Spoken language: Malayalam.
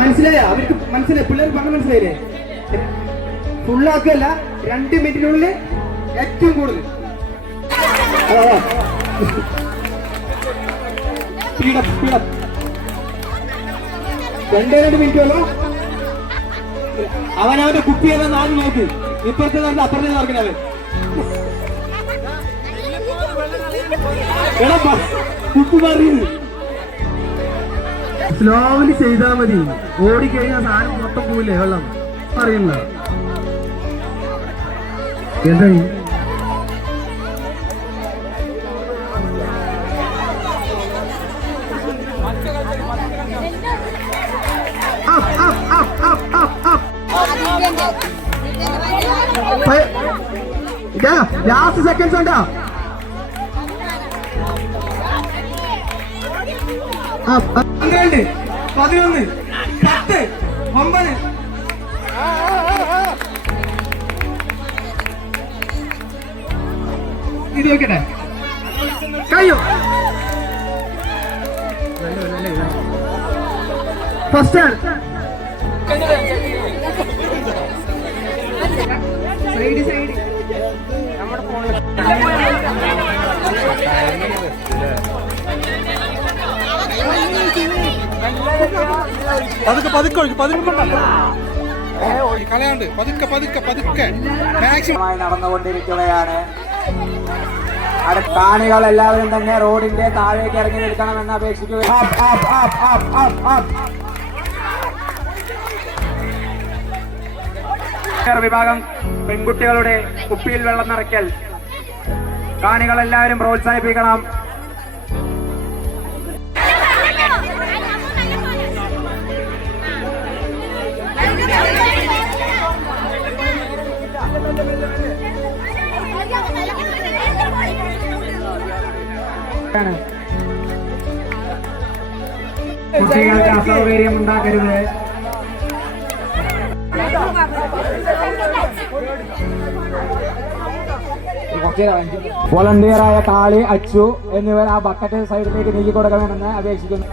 മനസ്സിലായ? അവർക്ക് മനസ്സിലായി? പിള്ളേർ പറഞ്ഞ മനസ്സിലായില്ലേ? ഫുള്ളാക്കല്ല രണ്ട് മിനിറ്റിനുള്ളിൽ ഏറ്റവും കൂടുതൽ. രണ്ടേ രണ്ട് മിനിറ്റ് വല്ലോ അവൻ അവന്റെ കുപ്പി എന്ന നാല് നോക്ക്. ഇപ്പുറത്തെ നടന്ന് അപ്പുറത്തെ നടക്കണവൻ എടാ കുപ്പി പറയുന്നു സ്ലോവിൽ ചെയ്താൽ മതി. ഓടിക്കഴിഞ്ഞാൽ സാധനം മൊത്തം പോയില്ലേ വെള്ളം. അറിയില്ല എന്തായി? ലാസ്റ്റ് സെക്കൻഡ്സ് ഉണ്ടാ? പന്ത്രണ്ട് പതിനൊന്ന് പത്ത് ഒമ്പത്. ഇത് നോക്കട്ടെ കഴിയോ ഫസ്റ്റ് സൈഡ് സൈഡ് പതുക്കെ പതുക്കെ ഒഴിക്കും പതുക്കെ കളയാണ്ട്. പതുക്കെ പതുക്കെ പതുക്കെ. മാക്സിമം നടന്നുകൊണ്ടിരിക്കുകയാണ്. കാണികൾ എല്ലാവരും തന്നെ റോഡിന്റെ താഴേക്ക് ഇറങ്ങി നിൽക്കണമെന്ന് അപേക്ഷിക്കുക വിഭാഗം പെൺകുട്ടികളുടെ കുപ്പിയിൽ വെള്ളം നിറയ്ക്കൽ. കാണികൾ എല്ലാവരും പ്രോത്സാഹിപ്പിക്കണം. കുട്ടികൾക്ക് അസൗകര്യം ഉണ്ടാക്കരുത്. വോളണ്ടിയറായ കാളി അച്ചു എന്നിവർ ആ ബക്കറ്റ് സൈഡിലേക്ക് നീക്കി കൊടുക്കണമെന്ന് അപേക്ഷിക്കുന്നു.